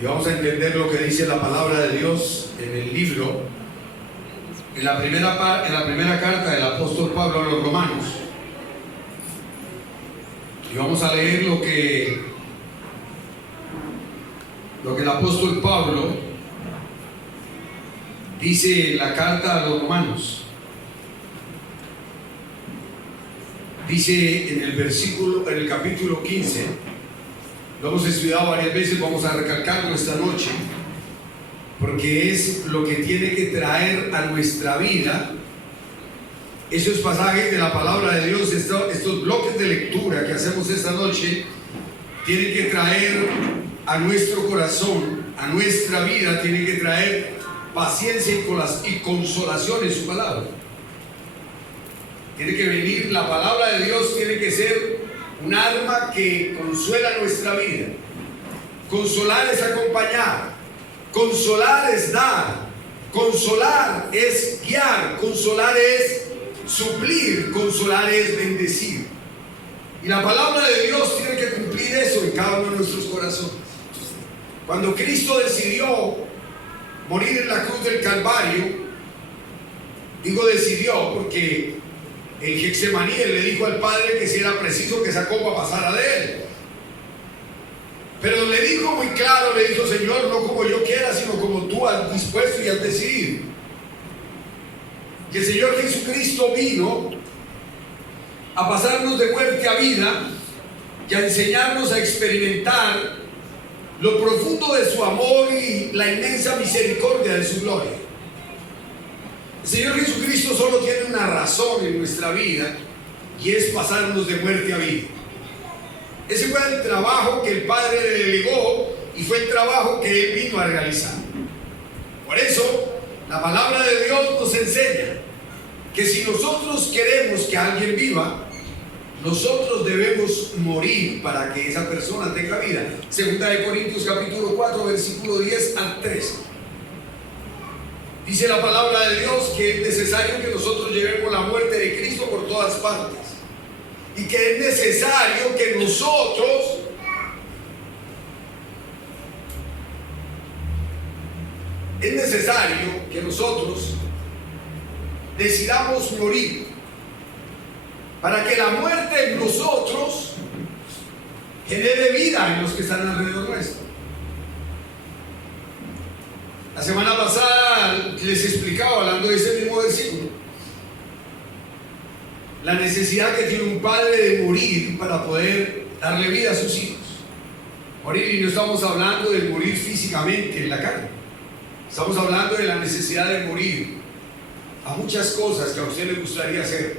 y vamos a entender lo que dice la palabra de Dios en el libro, en la primera carta del apóstol Pablo a los romanos. Y vamos a leer lo que el apóstol Pablo dice en la carta a los romanos. Dice en el capítulo 15, lo hemos estudiado varias veces, vamos a recalcarlo esta noche, porque es lo que tiene que traer a nuestra vida esos pasajes de la palabra de Dios. Estos bloques de lectura que hacemos esta noche tienen que traer a nuestro corazón, a nuestra vida, tienen que traer paciencia y consolación en su palabra. Tiene que venir, la palabra de Dios tiene que ser un arma que consuela nuestra vida. Consolar es acompañar, consolar es dar, consolar es guiar, consolar es suplir, consolar es bendecir. Y la palabra de Dios tiene que cumplir eso en cada uno de nuestros corazones. Cuando Cristo decidió morir en la cruz del Calvario, digo decidió porque en Getsemaní él le dijo al Padre que si era preciso que esa copa pasara de él. Pero le dijo muy claro, le dijo: Señor, no como yo quiera, sino como tú has dispuesto y has decidido. Que el Señor Jesucristo vino a pasarnos de muerte a vida y a enseñarnos a experimentar lo profundo de su amor y la inmensa misericordia de su gloria. El Señor Jesucristo solo tiene una razón en nuestra vida, y es pasarnos de muerte a vida. Ese fue el trabajo que el Padre le delegó y fue el trabajo que Él vino a realizar. Por eso, la palabra de Dios nos enseña que si nosotros queremos que alguien viva, nosotros debemos morir para que esa persona tenga vida. Segunda de Corintios capítulo 4, versículo 10 al 13. Dice la palabra de Dios que es necesario que nosotros llevemos la muerte de Cristo por todas partes, y que es necesario que nosotros decidamos morir para que la muerte en nosotros genere vida en los que están alrededor nuestro. La semana pasada les explicaba, hablando de ese mismo versículo, la necesidad que tiene un padre de morir para poder darle vida a sus hijos. Morir, y no estamos hablando de morir físicamente en la carne, estamos hablando de la necesidad de morir a muchas cosas que a usted le gustaría hacer,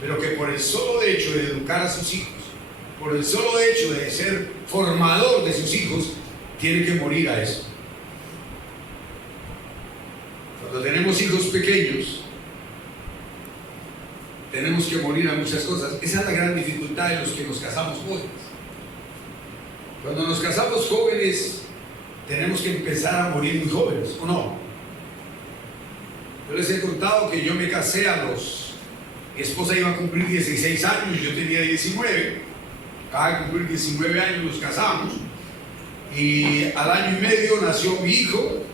pero que por el solo hecho de educar a sus hijos, por el solo hecho de ser formador de sus hijos, tiene que morir a eso. Cuando tenemos hijos pequeños, tenemos que morir a muchas cosas. Esa es la gran dificultad de los que nos casamos jóvenes. Cuando nos casamos jóvenes, tenemos que empezar a morir muy jóvenes, ¿o no? Yo les he contado que yo me casé mi esposa iba a cumplir 16 años, yo tenía 19, acaba de cumplir 19 años, nos casamos, y al año y medio nació mi hijo,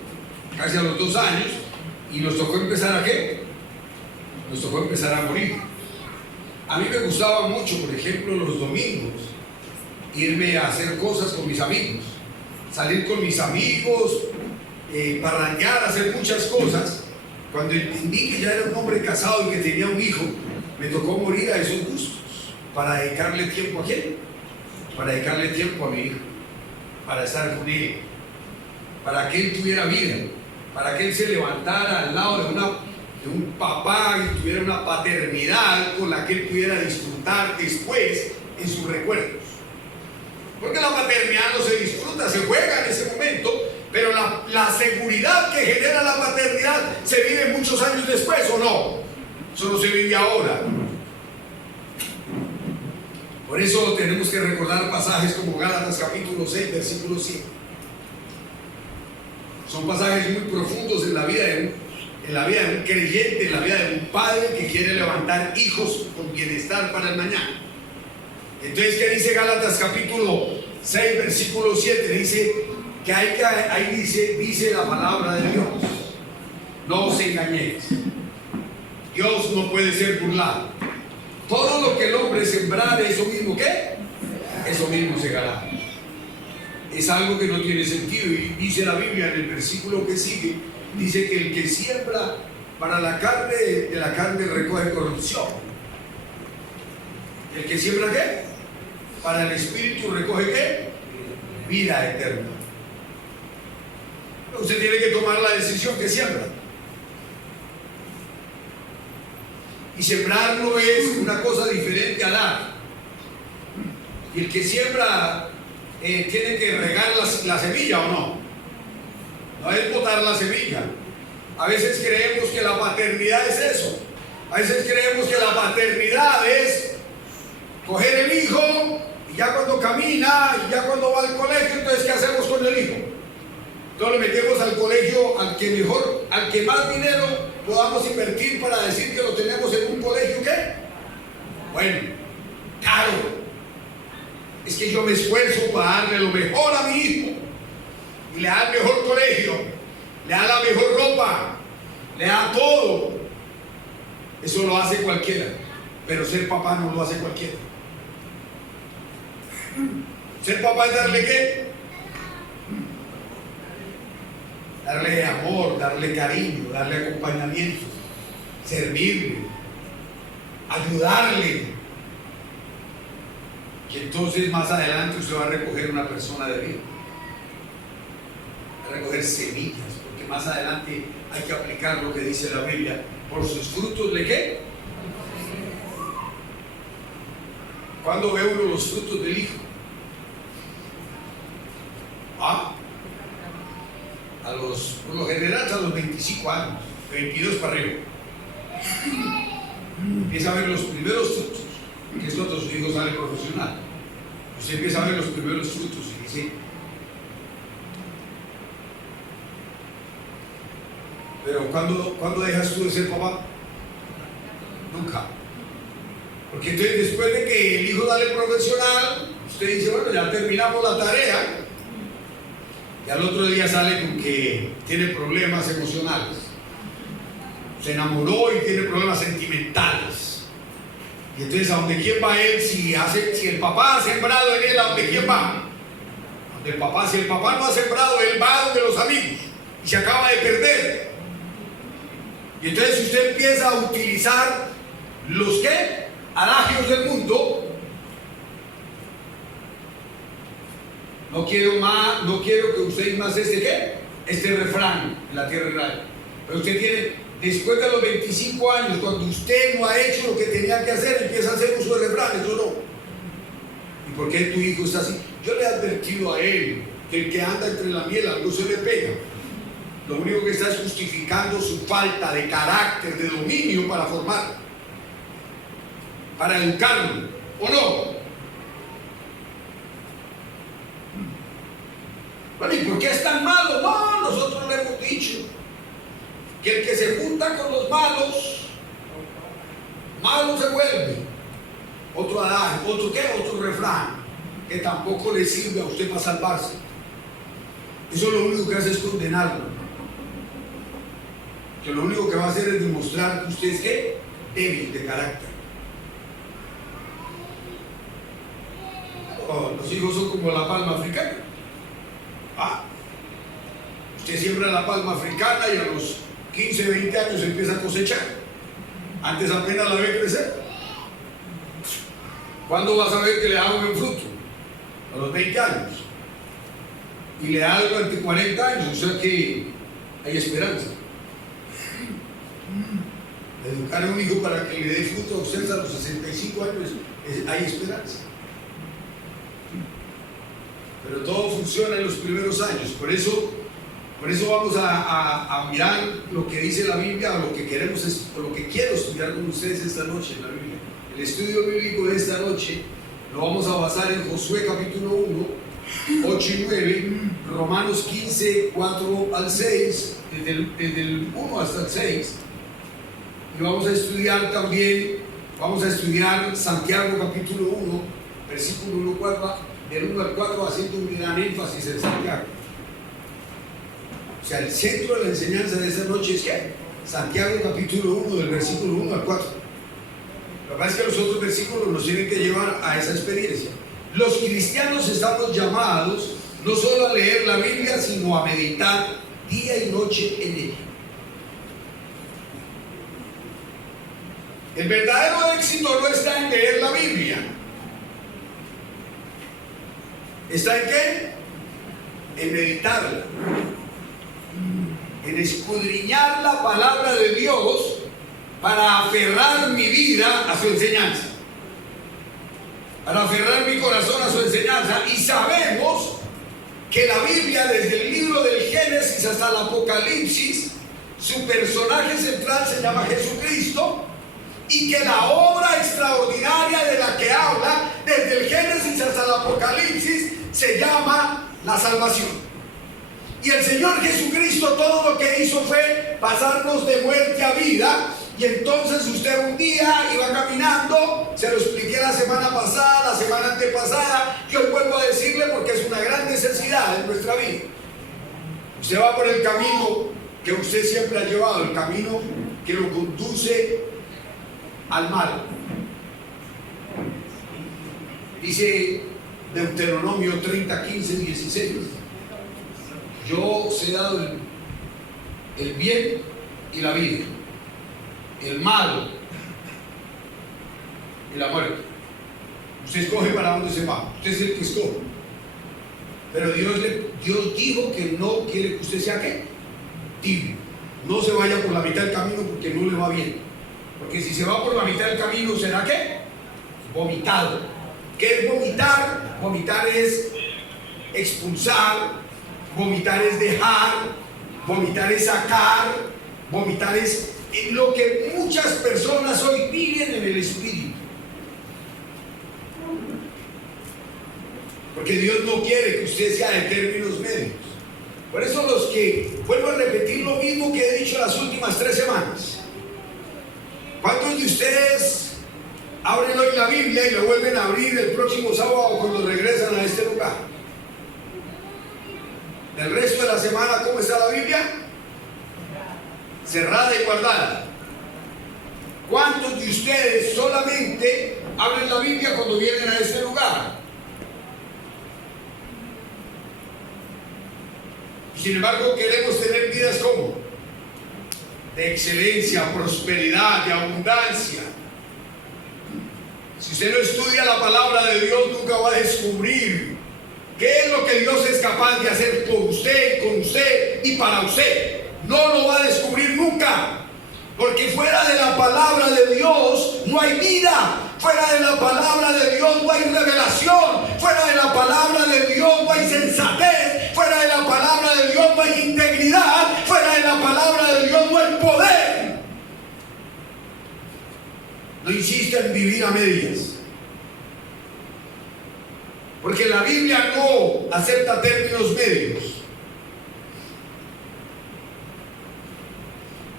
casi a los 2 años, y nos tocó empezar ¿a qué? Nos tocó empezar a morir. A mí me gustaba mucho, por ejemplo, los domingos, irme a hacer cosas con mis amigos, salir con mis amigos, parrandear, hacer muchas cosas. Cuando entendí que ya era un hombre casado y que tenía un hijo, me tocó morir a esos gustos para dedicarle tiempo a quién, para dedicarle tiempo a mi hijo, para estar con él, para que él tuviera vida, para que él se levantara al lado de un papá y tuviera una paternidad con la que él pudiera disfrutar después en sus recuerdos. Porque la paternidad no se disfruta, se juega en ese momento, pero la seguridad que genera la paternidad se vive muchos años después, ¿o no? Eso no se vive ahora. Por eso tenemos que recordar pasajes como Gálatas capítulo 6, versículo 7. Son pasajes muy profundos en la vida de un creyente, en la vida de un padre que quiere levantar hijos con bienestar para el mañana. Entonces, ¿qué dice Gálatas capítulo 6, versículo 7? Dice: que ahí dice la palabra de Dios: no os engañéis, Dios no puede ser burlado. Todo lo que el hombre sembrare, eso mismo ¿qué? Eso mismo segará. Es algo que no tiene sentido, y dice la Biblia en el versículo que sigue, dice que el que siembra para la carne, de la carne recoge corrupción. El que siembra ¿qué? Para el espíritu recoge ¿qué? Vida eterna. Usted tiene que tomar la decisión que siembra. Y sembrar no es una cosa diferente a dar. Y el que siembra tiene que regar la semilla, ¿o no? No es botar la semilla. A veces creemos que la paternidad es eso. A veces creemos que la paternidad es coger el hijo y ya cuando camina y ya cuando va al colegio, entonces ¿qué hacemos con el hijo? Entonces lo metemos al colegio al que mejor, al que más dinero podamos invertir para decir que lo tenemos en un colegio ¿qué? Bueno, caro. Es que yo me esfuerzo para darle lo mejor a mi hijo, y le da el mejor colegio, le da la mejor ropa, le da todo. Eso lo hace cualquiera, pero ser papá no lo hace cualquiera. Ser papá es darle ¿qué? Darle amor, darle cariño, darle acompañamiento, servirle, ayudarle. Que entonces más adelante usted va a recoger una persona de vida, va a recoger semillas, porque más adelante hay que aplicar lo que dice la Biblia: por sus frutos ¿le qué? ¿Cuándo ve uno los frutos del hijo? Por lo general a los 25 años, 22 para arriba, empieza a ver los primeros frutos. Que es cuando su hijo sale profesional. Usted empieza a ver los primeros frutos y dice: pero ¿cuándo dejas tú de ser papá? Nunca. Porque entonces después de que el hijo sale profesional, usted dice: bueno, ya terminamos la tarea. Y al otro día sale con que tiene problemas emocionales, se enamoró y tiene problemas sentimentales. Y entonces, ¿a dónde quién va él? Si el papá ha sembrado en él, ¿a dónde quién va? Donde el papá. Si el papá no ha sembrado, él va donde los amigos y se acaba de perder. Y entonces, si usted empieza a utilizar los ¿qué? Adagios del mundo, no quiero que usted más ¿qué? Este refrán en la tierra de Israel. Pero usted tiene, después de los 25 años, cuando usted no ha hecho lo que tenía que hacer, empieza a hacer uso de refranes, ¿o no? ¿Y por qué tu hijo está así? Yo le he advertido a él que el que anda entre la miel algo se le pega. Lo único que está es justificando su falta de carácter, de dominio para formar, para educarlo, ¿o no? Bueno, ¿y por qué es tan malo? No, nosotros le hemos dicho que el que se junta con los malos, malo se vuelve. Otro adagio, ¿otro qué? Otro refrán, que tampoco le sirve a usted para salvarse. Eso lo único que hace es condenarlo. Que lo único que va a hacer es demostrar que usted es ¿qué? Débil de carácter. Los hijos son como la palma africana. Usted siembra la palma africana y a los 15, 20 años empieza a cosechar. Antes apenas la ve crecer. ¿Cuándo vas a ver que le da un buen fruto? A los 20 años. Y le da durante 40 años, o sea que hay esperanza. Educar a un hijo para que le dé fruto a usted a los 65 años, hay esperanza. Pero todo funciona en los primeros años. Por eso vamos a mirar lo que dice la Biblia, o lo que queremos, o lo que quiero estudiar con ustedes esta noche en la Biblia. El estudio bíblico de esta noche lo vamos a basar en Josué capítulo 1, 8 y 9, Romanos 15, 4 al 6, desde el 1 hasta el 6. Y vamos a estudiar también, Santiago capítulo 1, versículo 1, 4, del 1 al 4, haciendo un gran énfasis en Santiago. O sea, el centro de la enseñanza de esta noche es ¿qué? Santiago capítulo 1, del versículo 1 al 4. Lo que pasa es que los otros versículos nos tienen que llevar a esa experiencia. Los cristianos estamos llamados no solo a leer la Biblia, sino a meditar día y noche en ella. El verdadero éxito no está en leer la Biblia. ¿Está en qué? En meditarla, en escudriñar la palabra de Dios para aferrar mi vida a su enseñanza, para aferrar mi corazón a su enseñanza. Y sabemos que la Biblia, desde el libro del Génesis hasta el Apocalipsis, su personaje central se llama Jesucristo, y que la obra extraordinaria de la que habla desde el Génesis hasta el Apocalipsis se llama la salvación. Y el Señor Jesucristo todo lo que hizo fue pasarnos de muerte a vida. Y entonces usted un día iba caminando, se lo expliqué la semana pasada, la semana antepasada, que hoy vuelvo a decirle porque es una gran necesidad en nuestra vida. Usted va por el camino que usted siempre ha llevado, el camino que lo conduce al mal. Dice Deuteronomio 30, 15, 16: yo os he dado el bien y la vida, el mal y la muerte. Usted escoge para dónde se va, usted es el que escoge. Pero Dios dijo que no quiere que usted sea ¿qué? Tibio. No se vaya por la mitad del camino porque no le va bien. Porque si se va por la mitad del camino, ¿será qué? Vomitado. ¿Qué es vomitar? Vomitar es expulsar, vomitar es dejar, vomitar es sacar, vomitar es lo que muchas personas hoy viven en el espíritu. Porque Dios no quiere que usted sea de términos medios. Por eso los que, vuelvo a repetir lo mismo que he dicho las últimas 3 semanas. ¿Cuántos de ustedes abren hoy la Biblia y lo vuelven a abrir el próximo sábado cuando regresan a este lugar? El resto de la semana, ¿cómo está la Biblia? Cerrada y guardada. ¿Cuántos de ustedes solamente abren la Biblia cuando vienen a este lugar? Sin embargo, queremos tener vidas como de excelencia, prosperidad, de abundancia. Si usted no estudia la palabra de Dios, nunca va a descubrir qué es lo que Dios es capaz de hacer por usted, con usted y para usted. No lo va a descubrir nunca, porque fuera de la palabra de Dios no hay vida. Fuera de la palabra de Dios no hay revelación. Fuera de la palabra de Dios no hay sensatez. Fuera de la palabra de Dios no hay integridad. Fuera de la palabra de Dios no hay poder. No insista en vivir a medias, porque la Biblia no acepta términos medios.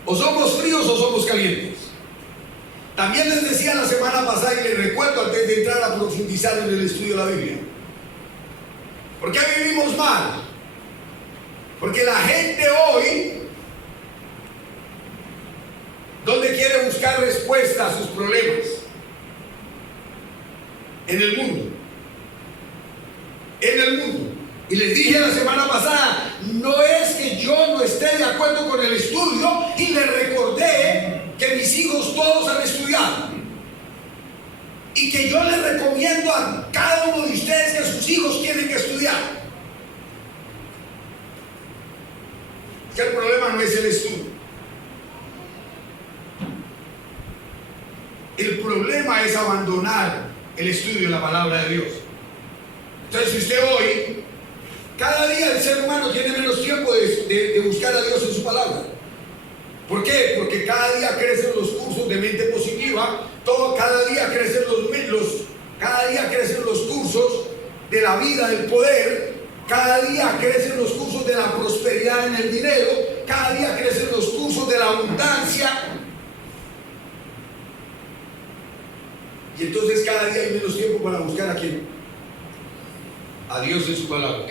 O somos fríos o somos calientes. También les decía la semana pasada y les recuerdo antes de entrar a profundizar en el estudio de la Biblia: ¿por qué vivimos mal? Porque la gente hoy, ¿dónde quiere buscar respuesta a sus problemas? En el mundo. En el mundo. Y les dije la semana pasada, no es que yo no esté de acuerdo con el estudio, y les recordé que mis hijos todos han estudiado y que yo les recomiendo a cada uno de ustedes que sus hijos tienen que estudiar. Que el problema no es el estudio, el problema es abandonar el estudio de la palabra de Dios. Entonces, si usted hoy, cada día el ser humano tiene menos tiempo de buscar a Dios en su palabra. ¿Por qué? Porque cada día crecen los cursos de mente positiva, cada día crecen los cursos de la vida, del poder, cada día crecen los cursos de la prosperidad en el dinero, cada día crecen los cursos de la abundancia. Y entonces cada día hay menos tiempo para buscar a quién, a Dios en su palabra.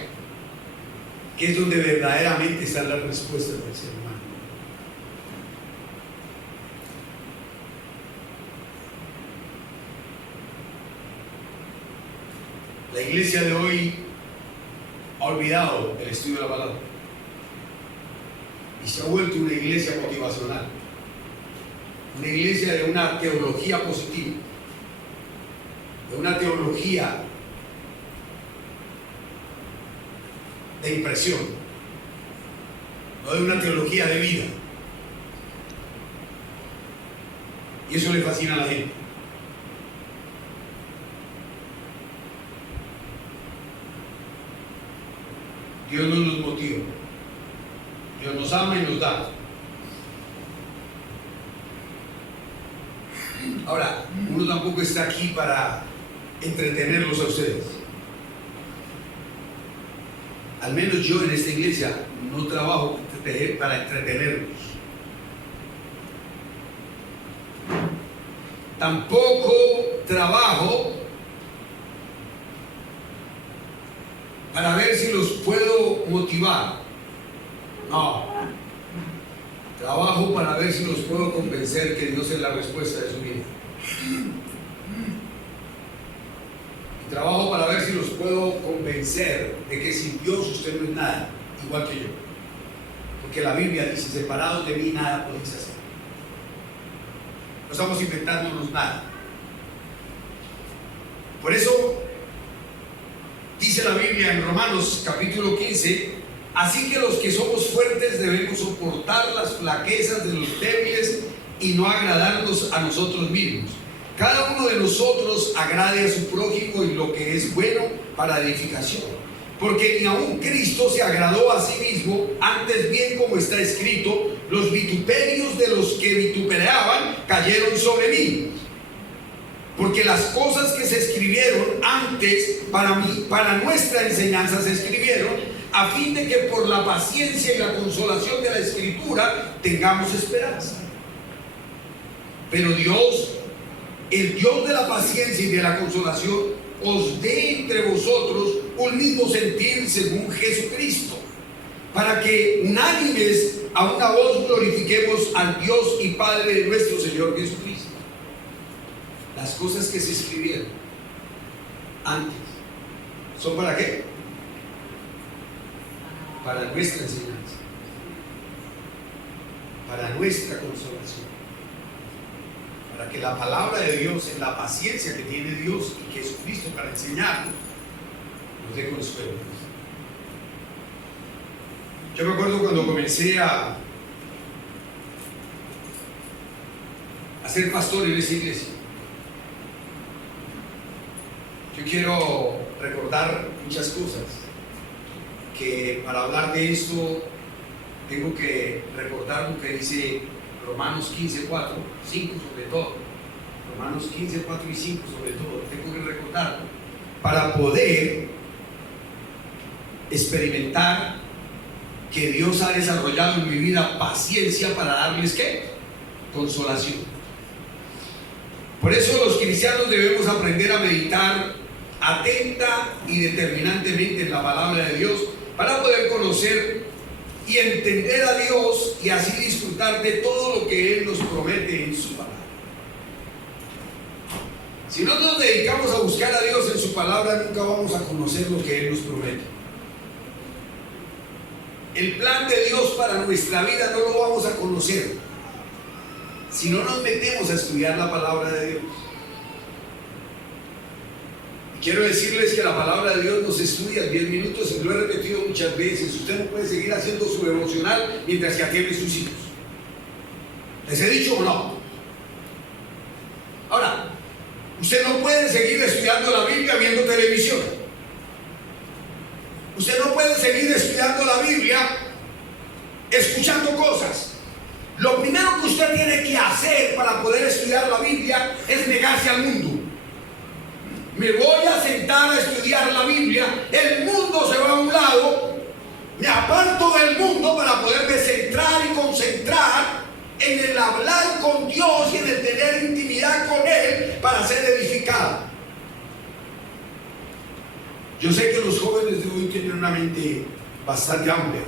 que es donde verdaderamente están las respuestas del ser humano. La iglesia de hoy ha olvidado el estudio de la palabra y se ha vuelto una iglesia motivacional, una iglesia de una teología positiva, de una teología de impresión, no de una teología de vida. Y eso le fascina a la gente. Dios no nos motiva, Dios nos ama y nos da. Ahora, uno tampoco está aquí para entretenerlos a ustedes. Al menos yo en esta iglesia no trabajo para entretenerlos. Tampoco trabajo para ver si los puedo motivar. No. Trabajo para ver si los puedo convencer que Dios es la respuesta de su vida. Y trabajo para ver si los puedo convencer de que sin Dios usted no es nada, igual que yo. Porque la Biblia dice, separados de mí nada podéis hacer. No estamos inventándonos nada. Por eso dice la Biblia en Romanos capítulo 15, así que los que somos fuertes debemos soportar las flaquezas de los débiles y no agradarnos a nosotros mismos. Cada uno de nosotros agrade a su prójimo y lo que es bueno para edificación. Porque ni aun Cristo se agradó a sí mismo, antes bien como está escrito, los vituperios de los que vituperaban cayeron sobre mí. Porque las cosas que se escribieron antes para nuestra enseñanza se escribieron a fin de que por la paciencia y la consolación de la Escritura tengamos esperanza. Pero Dios, el Dios de la paciencia y de la consolación, os dé entre vosotros un mismo sentir según Jesucristo, para que unánimes a una voz glorifiquemos al Dios y Padre de nuestro Señor Jesucristo. Las cosas que se escribieron antes, ¿son para qué? Para nuestra enseñanza, para nuestra consolación, para que la palabra de Dios, en la paciencia que tiene Dios y Jesucristo para enseñarnos, nos dé consuelo. Yo me acuerdo cuando comencé a ser pastor en esa iglesia. Yo quiero recordar muchas cosas, que para hablar de esto tengo que recordar lo que dice Romanos 15, 4, 5 sobre todo. Romanos 15, 4 y 5 sobre todo. Tengo que recordarlo para poder experimentar que Dios ha desarrollado en mi vida paciencia para darles ¿qué? Consolación. Por eso los cristianos debemos aprender a meditar atenta y determinantemente en la palabra de Dios para poder conocer y entender a Dios y así disfrutar de todo lo que Él nos promete en su palabra. Si no nos dedicamos a buscar a Dios en su palabra, nunca vamos a conocer lo que Él nos promete. El plan de Dios para nuestra vida no lo vamos a conocer si no nos metemos a estudiar la palabra de Dios. Quiero decirles que la palabra de Dios no se estudia en 10 minutos y lo he repetido muchas veces. Usted no puede seguir haciendo su devocional mientras que atiende sus hijos. ¿Les he dicho o no? Ahora, usted no puede seguir estudiando la Biblia viendo televisión. Usted no puede seguir estudiando la Biblia escuchando cosas. Lo primero que usted tiene que hacer para poder estudiar la Biblia es negarse al mundo. Me voy a sentar a estudiar la Biblia, el mundo se va a un lado, me aparto del mundo para poderme centrar y concentrar en el hablar con Dios y en el tener intimidad con Él para ser edificado. Yo sé que los jóvenes de hoy tienen una mente bastante amplia.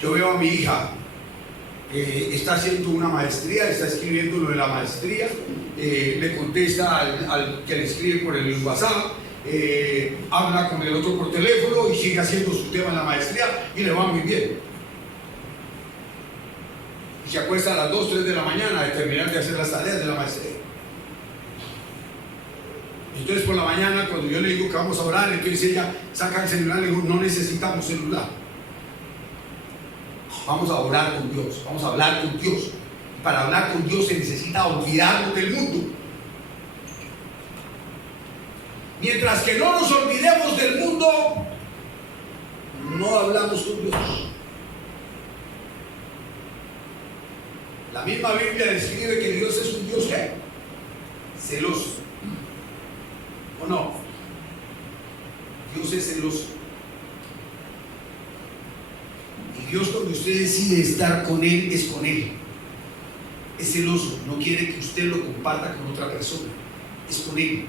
Yo veo a mi hija, está haciendo una maestría, está escribiendo lo de la maestría, le contesta al que le escribe por el WhatsApp, habla con el otro por teléfono y sigue haciendo su tema en la maestría y le va muy bien. Y se acuesta a las 2, 3 de la mañana de terminar de hacer las tareas de la maestría. Entonces por la mañana, cuando yo le digo que vamos a orar, entonces ella saca el celular y le digo, no necesitamos celular. Vamos a orar con Dios, vamos a hablar con Dios. Y para hablar con Dios se necesita olvidarnos del mundo. Mientras que no nos olvidemos del mundo, no hablamos con Dios. La misma Biblia describe que Dios es un Dios ¿qué? Celoso. ¿O no? Dios es celoso. Y Dios, cuando usted decide estar con Él, es con Él. Es celoso, no quiere que usted lo comparta con otra persona. Es con Él.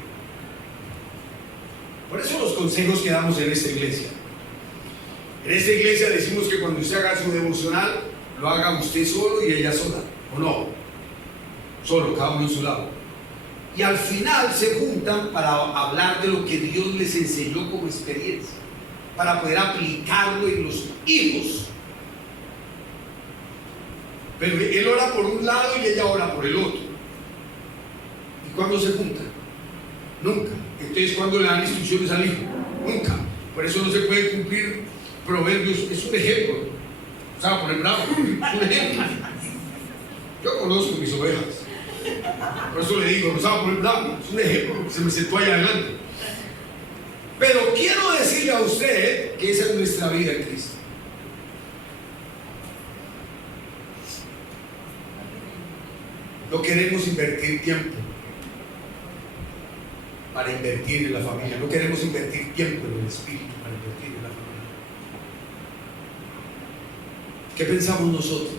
Por eso los consejos que damos en esta iglesia. En esta iglesia decimos que cuando usted haga su devocional, lo haga usted solo y ella sola. ¿O no? Solo, cada uno en su lado. Y al final se juntan para hablar de lo que Dios les enseñó como experiencia, para poder aplicarlo en los hijos. Pero él ora por un lado y ella ora por el otro. ¿Y cuándo se juntan? Nunca. Entonces, ¿cuándo le dan instrucciones al hijo? Nunca. Por eso no se puede cumplir proverbios. Es un ejemplo. O sea, por el bravo. Es un ejemplo. Yo conozco mis ovejas. Por eso le digo, no sabe por el bravo. Es un ejemplo que se me sentó ahí adelante. Pero quiero decirle a usted que esa es nuestra vida en Cristo. No queremos invertir tiempo para invertir en la familia. No queremos invertir tiempo en el espíritu para invertir en la familia. ¿Qué pensamos nosotros?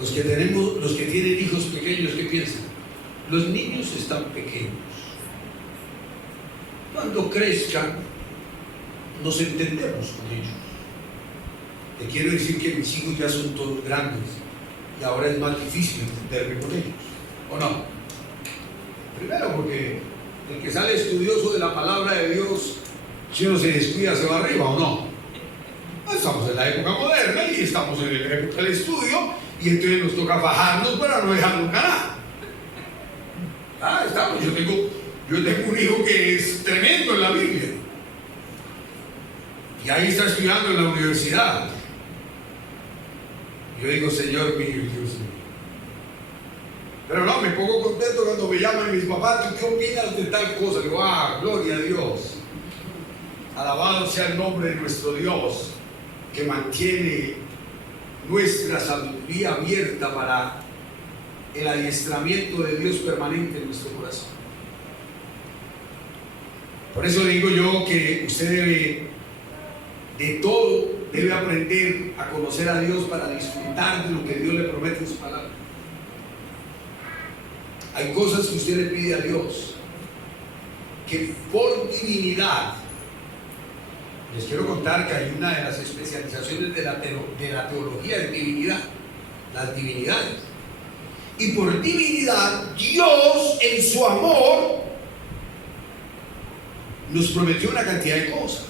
Los que tienen hijos pequeños, ¿qué piensan? Los niños están pequeños. Cuando crezcan, nos entendemos con ellos. Te quiero decir que mis hijos ya son todos grandes y ahora es más difícil entenderme con ellos. ¿O no? Primero porque el que sale estudioso de la palabra de Dios, si uno se descuida, se va arriba, ¿o no? Estamos en la época moderna y estamos en la época del estudio y entonces nos toca bajarnos para no dejar nunca nada. Estamos. Yo tengo un hijo que es tremendo en la Biblia y ahí está estudiando en la universidad. Yo digo, Señor mío, Dios mío. Pero no, me pongo contento cuando me llaman mis papás, ¿tú qué opinas de tal cosa? Digo, gloria a Dios. Alabado sea el nombre de nuestro Dios, que mantiene nuestra sabiduría abierta para el adiestramiento de Dios permanente en nuestro corazón. Por eso digo yo que usted debe aprender a conocer a Dios para disfrutar de lo que Dios le promete en su palabra. Hay cosas que usted le pide a Dios que por divinidad, les quiero contar que hay una de las especializaciones de la teología de divinidad, las divinidades. Y por divinidad, Dios en su amor nos prometió una cantidad de cosas.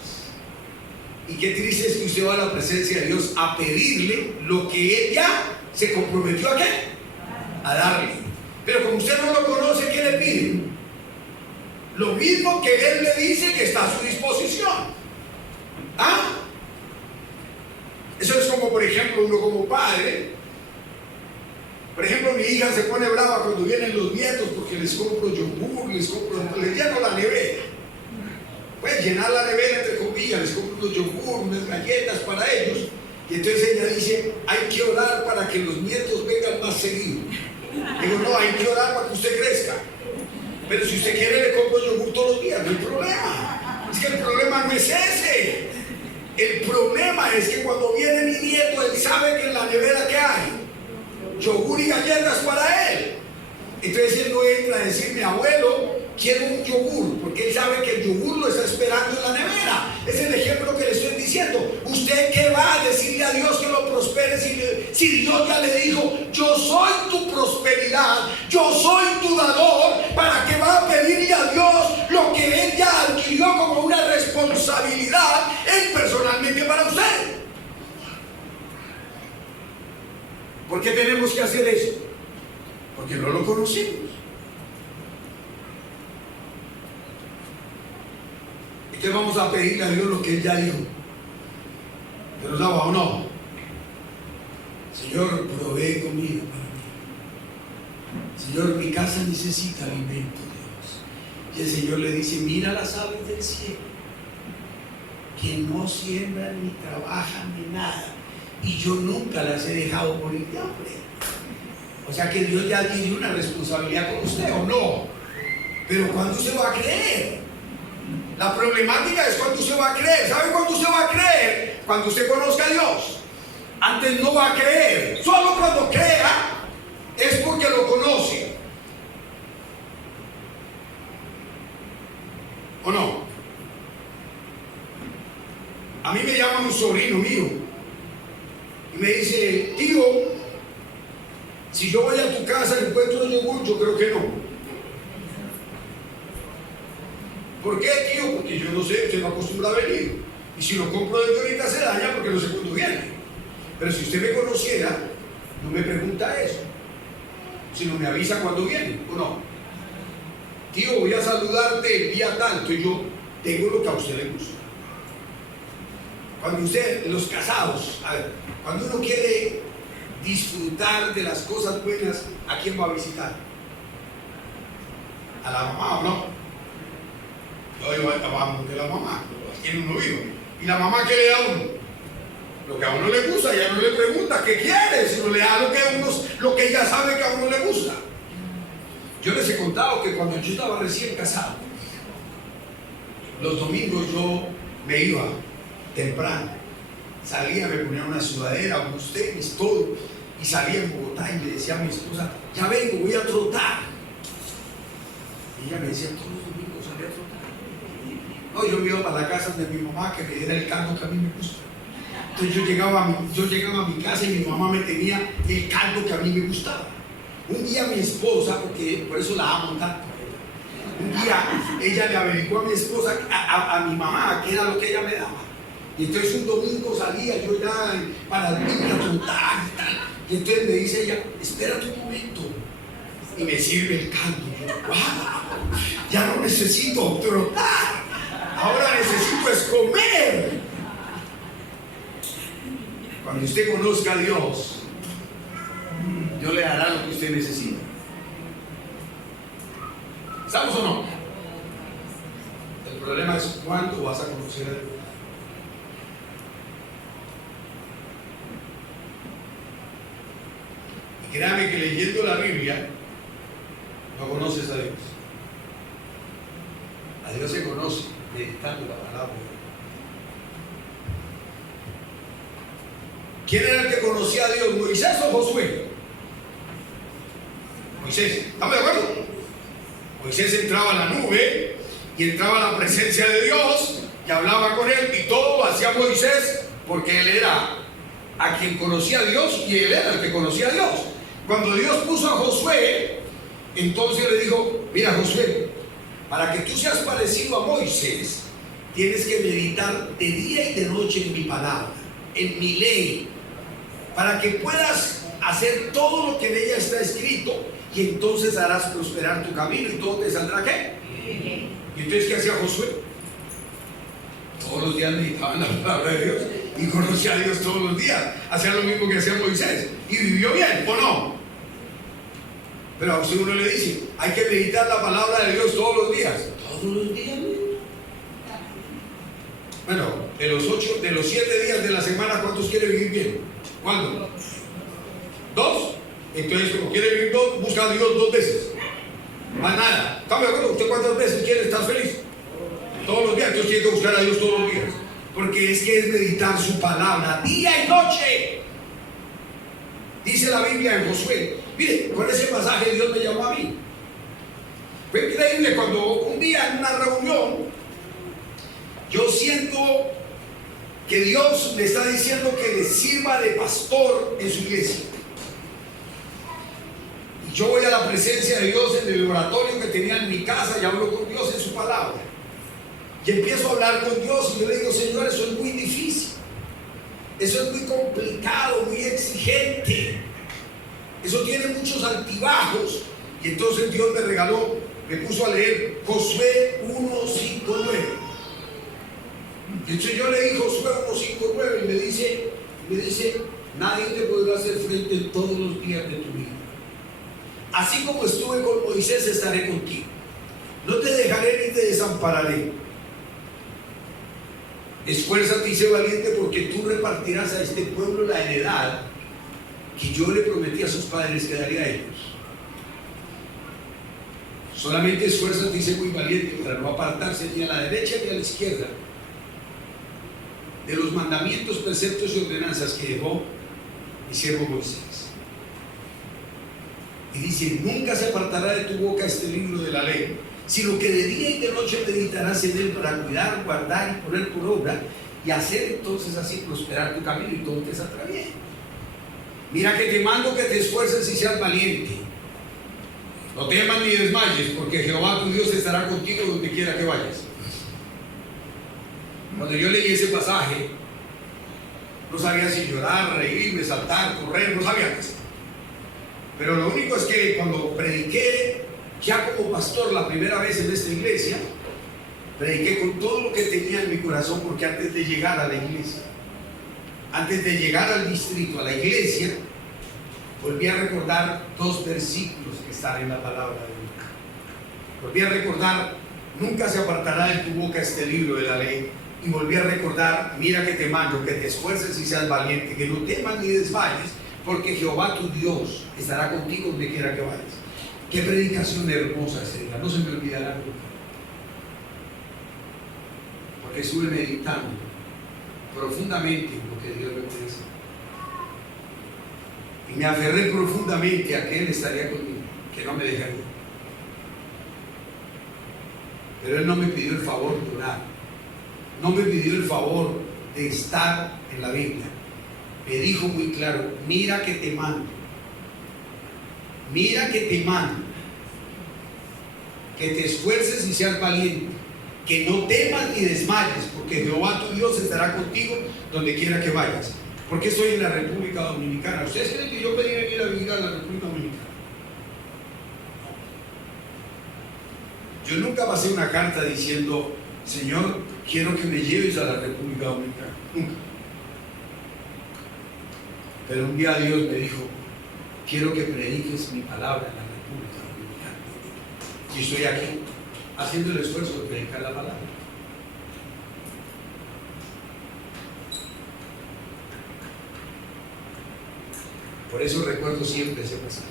Y qué triste es que usted va a la presencia de Dios a pedirle lo que Él ya se comprometió a ¿qué? A darle. Pero como usted no lo conoce, ¿qué le pide? Lo mismo que Él le dice que está a su disposición. Eso es como, por ejemplo, uno como padre. Por ejemplo, mi hija se pone brava cuando vienen los nietos porque les compro yogur, les lleno la nevera. Pueden llenar la nevera, entre comillas, les compro unos yogur, unas galletas para ellos. Y entonces ella dice, hay que orar para que los nietos vengan más seguido. Digo, no, hay que orar para que usted crezca. Pero si usted quiere, le compro yogur todos los días, no hay problema. Es que el problema no es ese. El problema es que cuando viene mi nieto, él sabe que en la nevera ¿qué hay? Yogur y galletas para él. Entonces él no entra a decirme, abuelo, quiero un yogur, porque él sabe que el yogur lo está esperando en la nevera. Es el ejemplo que le estoy diciendo. ¿Usted qué va a decirle a Dios que lo prospere si Dios ya le dijo: yo soy tu prosperidad, yo soy tu dador? ¿Para qué va a pedirle a Dios lo que Él ya adquirió como una responsabilidad Él personalmente para usted? ¿Por qué tenemos que hacer eso? Porque no lo conocemos. ¿Qué vamos a pedirle a Dios lo que Él ya dijo? ¿Que nos daba o no? Señor, provee comida para mí. Señor, mi casa necesita alimento, Dios. Y el Señor le dice: mira las aves del cielo, que no siembran ni trabajan ni nada, y yo nunca las he dejado morir de hambre. O sea que Dios ya tiene una responsabilidad con usted, ¿o no? Pero ¿cuándo se va a creer? La problemática es cuando usted va a creer. ¿Sabe cuándo usted va a creer? Cuando usted conozca a Dios. Antes no va a creer. Solo cuando crea es porque lo conoce. ¿O no? A mí me llama un sobrino mío y me dice: tío, si yo voy a tu casa y encuentro yogur, yo creo que no. ¿Por qué, tío? Porque yo no sé, usted no acostumbra a venir. Y si lo compro desde ahorita se daña porque no sé cuándo viene. Pero si usted me conociera, no me pregunta eso, sino me avisa cuando viene, ¿o no? Tío, voy a saludarte el día tanto y yo tengo lo que a usted le gusta. Cuando usted, los casados, a ver, cuando uno quiere disfrutar de las cosas buenas, ¿a quién va a visitar? ¿A la mamá o no? Yo digo: vamos de la mamá, ¿quién uno vive? ¿Y la mamá qué le da a uno? Lo que a uno le gusta. Ya no le pregunta qué quiere, sino le da lo que ella sabe que a uno le gusta. Yo les he contado que cuando yo estaba recién casado, los domingos yo me iba temprano, salía, me ponía una sudadera, unos tenis, todo, y salía en Bogotá y le decía a mi esposa: ya vengo, voy a trotar. Y ella me decía: todos los domingos salía a trotar. No, yo me iba para la casa de mi mamá que me diera el caldo que a mí me gusta. Entonces yo llegaba a mi casa y mi mamá me tenía el caldo que a mí me gustaba. Un día mi esposa, porque por eso la amo tanto, un día ella le averiguó a mi esposa, a mi mamá, qué era lo que ella me daba. Y entonces un domingo salía yo ya para el niño a trotar y tal. Y entonces me dice ella: espérate un momento. Y me sirve el caldo. Y yo: wow, ya no necesito trotar, ahora necesito es comer. Cuando usted conozca a Dios, Dios le dará lo que usted necesita. ¿Estamos o no? El problema es cuándo vas a conocer a Dios. Y créame que leyendo la Biblia no conoces a Dios. A Dios se conoce meditando la palabra. ¿Quién era el que conocía a Dios? ¿Moisés o Josué? Moisés. ¿Estamos de acuerdo? Moisés entraba a la nube y entraba a la presencia de Dios y hablaba con él, y todo lo hacía Moisés porque él era a quien conocía a Dios y él era el que conocía a Dios. Cuando Dios puso a Josué, entonces le dijo: mira, Josué, para que tú seas parecido a Moisés, tienes que meditar de día y de noche en mi palabra, en mi ley, para que puedas hacer todo lo que en ella está escrito, y entonces harás prosperar tu camino y todo te saldrá ¿qué? Y entonces, ¿qué hacía Josué? Todos los días meditaba en la palabra de Dios y conocía a Dios todos los días. Hacía lo mismo que hacía Moisés y vivió bien, ¿o no? Pero a usted uno le dice: hay que meditar la palabra de Dios todos los días. Todos los días. Bueno, de los 7 días de la semana, ¿cuántos quiere vivir bien? ¿Cuándo? 2. Entonces, como quiere vivir 2, busca a Dios 2 veces. Más nada. ¿Está de acuerdo? ¿Usted cuántas veces quiere estar feliz? Todos los días. Entonces tiene que buscar a Dios todos los días. Porque es que es meditar su palabra día y noche. Dice la Biblia en Josué. Mire, con ese pasaje Dios me llamó a mí. Fue increíble cuando un día en una reunión Yo siento que Dios le está diciendo que le sirva de pastor en su iglesia. Y yo voy a la presencia de Dios en el oratorio que tenía en mi casa y hablo con Dios en su palabra. Y empiezo a hablar con Dios y yo le digo: Señor, eso es muy difícil. Eso es muy complicado, muy exigente. Eso tiene muchos altibajos. Y entonces Dios me puso a leer Josué 1:5-9. Entonces yo leí Josué 1:5-9 y me dice: nadie te podrá hacer frente en todos los días de tu vida. Así como estuve con Moisés, estaré contigo. No te dejaré ni te desampararé. Esfuérzate y sé valiente, porque tú repartirás a este pueblo la heredad que yo le prometí a sus padres que daría a ellos. Solamente esfuérzate y sé muy valiente para no apartarse ni a la derecha ni a la izquierda de los mandamientos, preceptos y ordenanzas que dejó mi siervo Moisés. Y dice: nunca se apartará de tu boca este libro de la ley, sino que de día y de noche meditarás en él, para cuidar, guardar y poner por obra, y hacer entonces así prosperar tu camino y todo te saldrá bien. Mira que te mando que te esfuerces y seas valiente. No temas ni desmayes, porque Jehová tu Dios estará contigo donde quiera que vayas. Cuando yo leí ese pasaje, no sabía si llorar, reírme, saltar, correr, no sabía qué hacer. Pero lo único es que cuando prediqué ya como pastor la primera vez en esta iglesia, prediqué con todo lo que tenía en mi corazón, porque antes de llegar a la iglesia, antes de llegar al distrito, a la iglesia, volví a recordar 2 versículos que están en la palabra de Dios. Volví a recordar: nunca se apartará de tu boca este libro de la ley. Y volví a recordar: mira que te mando, que te esfuerces y seas valiente, que no temas ni desmayes, porque Jehová tu Dios estará contigo donde quiera que vayas. Qué predicación hermosa ese día, no se me olvidará nunca, porque estuve meditando profundamente en lo que Dios me puede decir. Y me aferré profundamente a que Él estaría conmigo, que no me dejaría. Pero Él no me pidió el favor de orar, no me pidió el favor de estar en la Biblia. Me dijo muy claro: mira que te mando, mira que te mando, que te esfuerces y seas valiente, que no temas ni desmayes, porque Jehová tu Dios estará contigo donde quiera que vayas. ¿Por qué estoy en la República Dominicana? ¿Ustedes creen que yo pedí venir a vivir a la República Dominicana? Yo nunca pasé una carta diciendo: Señor, quiero que me lleves a la República Dominicana. Nunca. Pero un día Dios me dijo: quiero que prediques mi palabra en la República Dominicana. Y estoy aquí haciendo el esfuerzo de predicar la palabra. Por eso recuerdo siempre ese pasaje.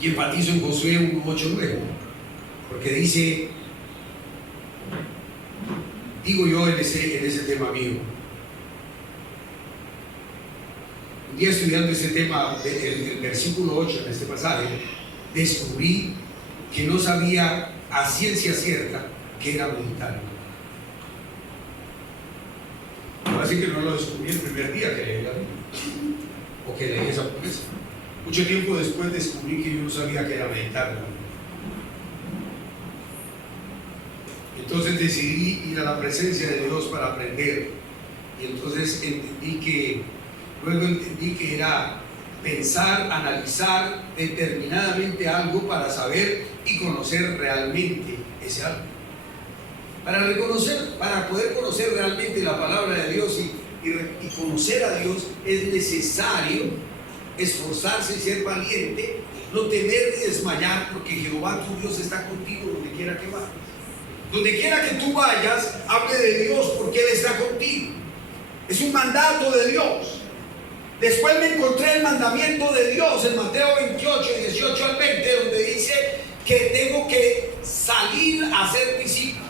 Y enfatizo en Josué 1:8-9, porque dice, digo yo en ese tema mío, un día estudiando ese tema, el versículo 8 en este pasaje, descubrí que no sabía a ciencia cierta qué era meditar. Así que no lo descubrí el primer día que leí la Biblia o que leí esa promesa. Mucho tiempo después descubrí que yo no sabía qué era meditar. Entonces decidí ir a la presencia de Dios para aprender. Y entonces luego entendí que era pensar, analizar determinadamente algo para saber y conocer realmente ese algo. Para poder conocer realmente la palabra de Dios y conocer a Dios, es necesario esforzarse y ser valiente, no temer ni desmayar, porque Jehová tu Dios está contigo donde quiera que vayas. Donde quiera que tú vayas, hable de Dios, porque Él está contigo. Es un mandato de Dios. Después me encontré el mandamiento de Dios en Mateo 28, 18 al 20, donde dice que tengo que salir a ser discípulo.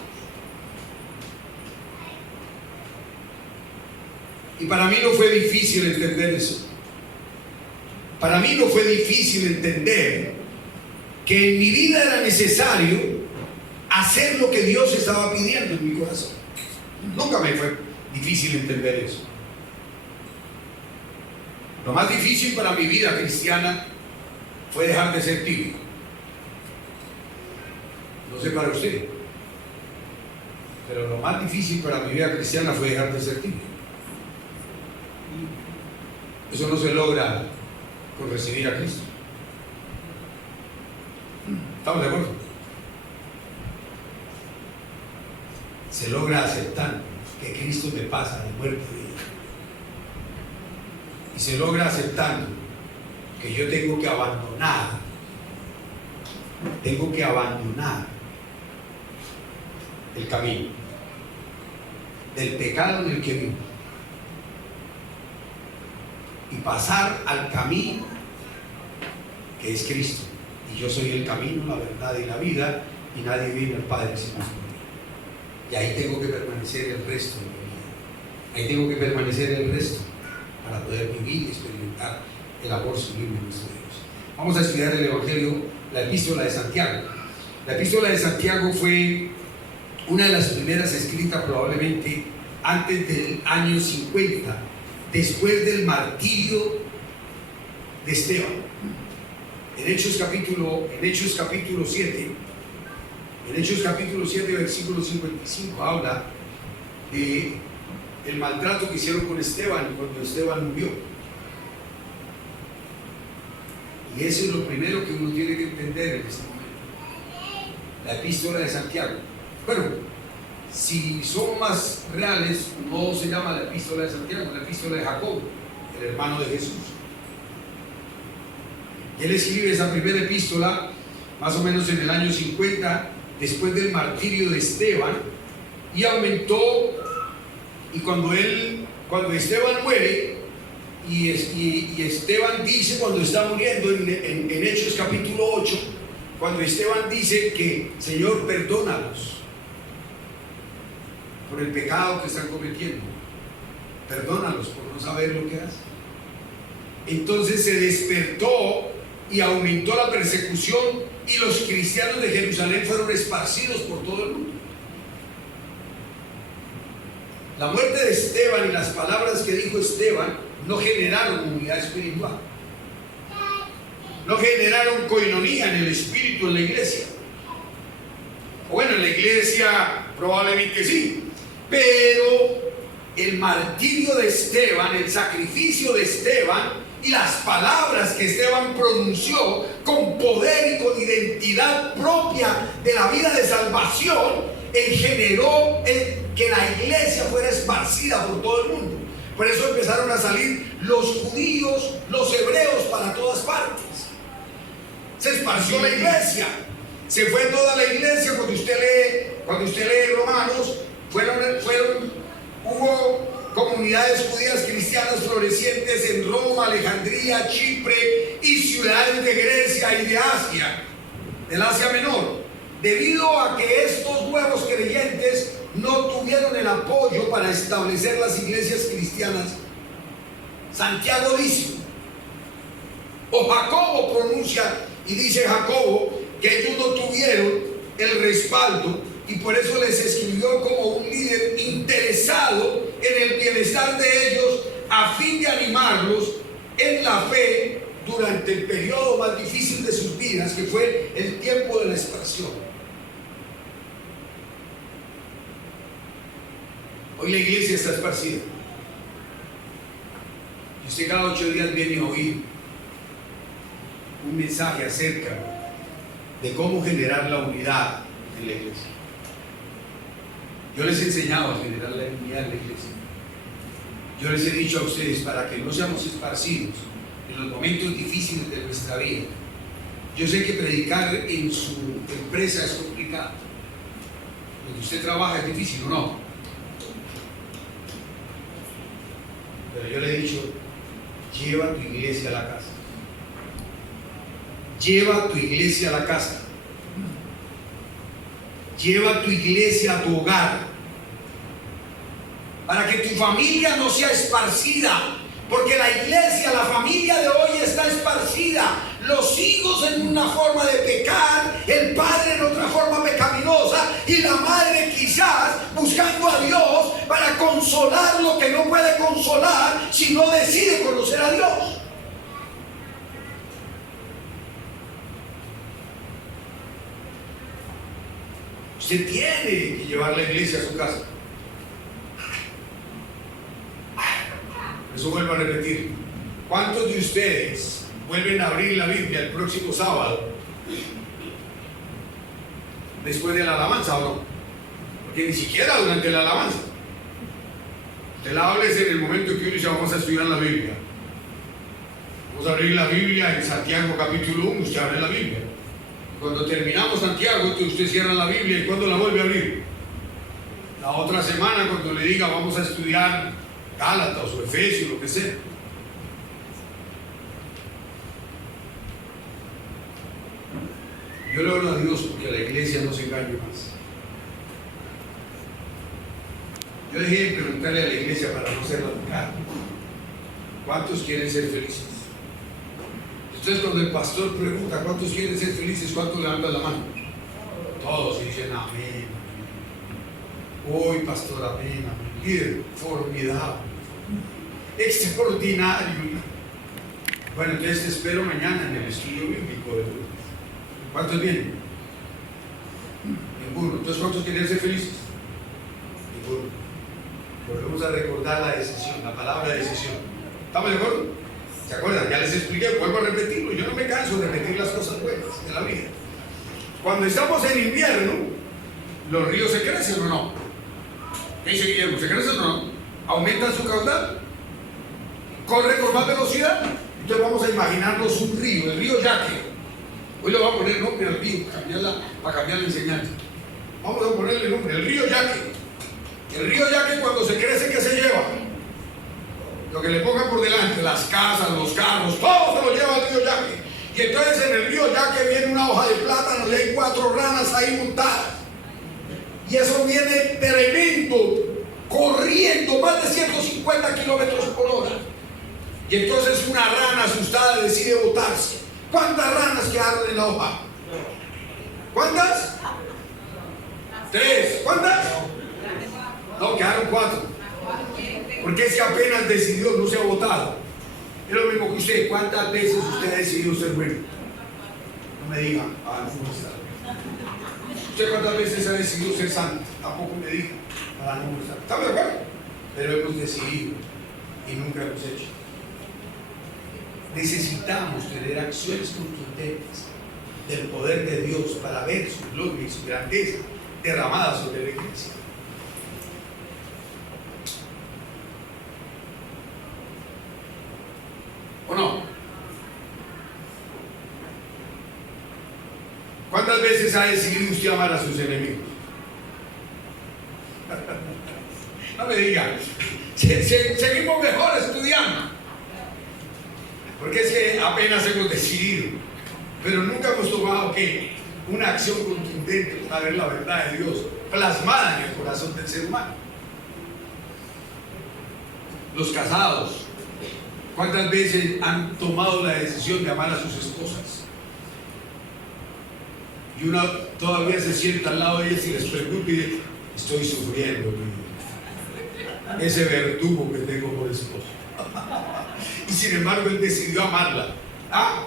Y para mí no fue difícil entender eso. Para mí no fue difícil entender que en mi vida era necesario hacer lo que Dios estaba pidiendo en mi corazón. Nunca me fue difícil entender eso. Lo más difícil para mi vida cristiana fue dejar de ser tibio. No sé para usted, pero lo más difícil para mi vida cristiana fue dejar de ser tibio. Eso no se logra con recibir a Cristo. ¿Estamos de acuerdo? Se logra aceptar que Cristo te pasa de muerte a vida. Y se logra aceptando que yo tengo que abandonar el camino del pecado en el que vivo y pasar al camino que es Cristo. Y yo soy el camino, la verdad y la vida, y nadie viene al Padre sino por mí. Y ahí tengo que permanecer el resto de mi vida. Ahí tengo que permanecer el resto para poder vivir y experimentar el amor sublime de nuestro Dios. Vamos a estudiar el Evangelio, la Epístola de Santiago. La Epístola de Santiago fue una de las primeras escritas probablemente antes del año 50, después del martirio de Esteban. En Hechos capítulo 7, versículo 55, habla de el maltrato que hicieron con Esteban cuando Esteban murió. Y eso es lo primero que uno tiene que entender en este momento. La Epístola de Santiago. Bueno, si son más reales, no se llama la Epístola de Santiago, la Epístola de Jacobo, el hermano de Jesús. Él escribe esa primera epístola más o menos en el año 50, después del martirio de Esteban, y aumentó. Y cuando Esteban muere, y Esteban dice, cuando está muriendo en Hechos capítulo 8, cuando Esteban dice que Señor, perdónalos por el pecado que están cometiendo, perdónalos por no saber lo que hacen. Entonces se despertó y aumentó la persecución, y los cristianos de Jerusalén fueron esparcidos por todo el mundo. La muerte de Esteban y las palabras que dijo Esteban no generaron unidad espiritual, no generaron coinonía en el espíritu en la iglesia. O bueno, en la iglesia probablemente sí, pero el martirio de Esteban, el sacrificio de Esteban y las palabras que Esteban pronunció con poder y con identidad propia de la vida de salvación, generó que la iglesia fuera esparcida por todo el mundo. Por eso empezaron a salir los judíos, los hebreos para todas partes. Se esparció la iglesia, se fue toda la iglesia. Cuando usted lee Romanos, hubo comunidades judías cristianas florecientes en Roma, Alejandría, Chipre y ciudades de Grecia y de Asia, del Asia Menor, debido a que estos nuevos creyentes no tuvieron el apoyo para establecer las iglesias cristianas. Santiago dice, o Jacobo pronuncia y dice Jacobo, que ellos no tuvieron el respaldo, y por eso les escribió como un líder interesado en el bienestar de ellos, a fin de animarlos en la fe durante el periodo más difícil de sus vidas, que fue el tiempo de la expansión. Hoy la iglesia está esparcida, y usted cada 8 días viene a oír un mensaje acerca de cómo generar la unidad en la iglesia. Yo les he enseñado a generar la unidad en la iglesia. Yo les he dicho a ustedes, para que no seamos esparcidos en los momentos difíciles de nuestra vida. Yo sé que predicar en su empresa es complicado. Donde usted trabaja es difícil, ¿o no? Pero yo le he dicho, lleva tu iglesia a la casa. Lleva tu iglesia a la casa. Lleva tu iglesia a tu hogar, para que tu familia no sea esparcida, porque la iglesia, la familia de hoy está esparcida. los hijos en una forma de pecar, el padre en otra forma pecaminosa y la madre quizás buscando a Dios para consolar lo que no puede consolar si no decide conocer a Dios. Usted tiene que llevar la iglesia a su casa. Eso vuelvo a repetir. ¿Cuántos de ustedes vuelven a abrir la Biblia el próximo sábado después de la alabanza o no? Porque ni siquiera durante la alabanza. Usted la habla en el momento que uno dice vamos a estudiar la Biblia. Vamos a abrir la Biblia en Santiago capítulo 1, usted abre la Biblia. Cuando terminamos Santiago, usted cierra la Biblia y ¿cuándo la vuelve a abrir? La otra semana cuando le diga vamos a estudiar Gálatas o Efesios, lo que sea. Yo le oro a Dios porque la iglesia no se engañe más. Yo dejé de preguntarle a la iglesia para no ser radical. ¿Cuántos quieren ser felices? Entonces cuando el pastor pregunta ¿cuántos quieren ser felices? ¿Cuántos levantan la mano? Todos dicen amén. Uy, pastor, amén, amén. Líder, formidable, extraordinario. Bueno, entonces te espero mañana en el estudio bíblico de lunes. ¿Cuántos vienen? Ninguno. Entonces, ¿cuántos quieren ser felices? Ninguno. Volvemos a recordar la decisión, la palabra decisión. ¿Estamos de acuerdo? ¿Se acuerdan? Ya les expliqué, vuelvo a repetirlo. Yo no me canso de repetir las cosas buenas de la vida. Cuando estamos en invierno, los ríos se crecen o no. ¿Qué dice Guillermo? ¿Se crecen o no? ¿Aumentan su caudal? ¿Corren con más velocidad? Entonces vamos a imaginarnos un río, el río Yaque. Hoy le voy a poner nombre al río para cambiar la enseñanza. Vamos a ponerle nombre, el río Yaque. El río Yaque cuando se crece, ¿qué se lleva? Lo que le pongan por delante, las casas, los carros, todo se lo lleva al río Yaque. Y entonces en el río Yaque viene una hoja de plátano y hay 4 ranas ahí montadas. Y eso viene tremendo, corriendo más de 150 kilómetros por hora. Y entonces una rana asustada decide botarse. ¿Cuántas ranas quedaron en la hoja? ¿Cuántas? 3. ¿Cuántas? No, quedaron 4. Porque es que apenas decidió, no se ha votado. Es lo mismo que usted. ¿Cuántas veces usted ha decidido ser bueno? No me diga, no está. ¿Usted cuántas veces ha decidido ser santo? Tampoco me diga, para no estar. ¿Estamos de acuerdo? Pero hemos decidido y nunca hemos hecho. Necesitamos tener acciones contundentes del poder de Dios para ver su gloria y su grandeza derramada sobre la iglesia. ¿O no? ¿Cuántas veces ha decidido usted amar a sus enemigos? No me digan. Seguimos mejor estudiando. Porque es que apenas hemos decidido. Pero nunca hemos tomado ¿qué? Una acción contundente para ver la verdad de Dios plasmada en el corazón del ser humano. Los casados, ¿cuántas veces han tomado la decisión de amar a sus esposas? Y uno todavía se sienta al lado de ellas y les pregunta y dice, estoy sufriendo ese verdugo que tengo por esposo. Y sin embargo él decidió amarla. ¿Ah?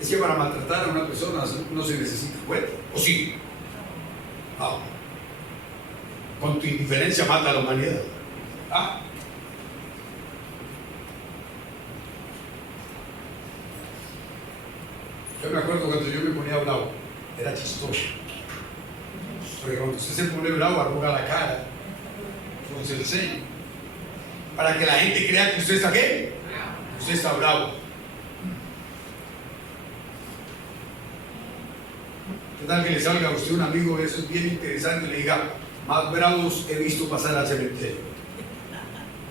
Es que para maltratar a una persona no se necesita fuerza. ¿O sí? No. Con tu indiferencia mata a la humanidad. ¿Ah? Yo me acuerdo cuando yo me ponía bravo, era chistoso. Porque cuando usted se pone bravo, arruga la cara, frunce el ceño, para que la gente crea que usted está ¿qué? Usted está bravo. ¿Qué tal que le salga a usted un amigo? Eso es bien interesante y le diga, más bravos he visto pasar al cementerio.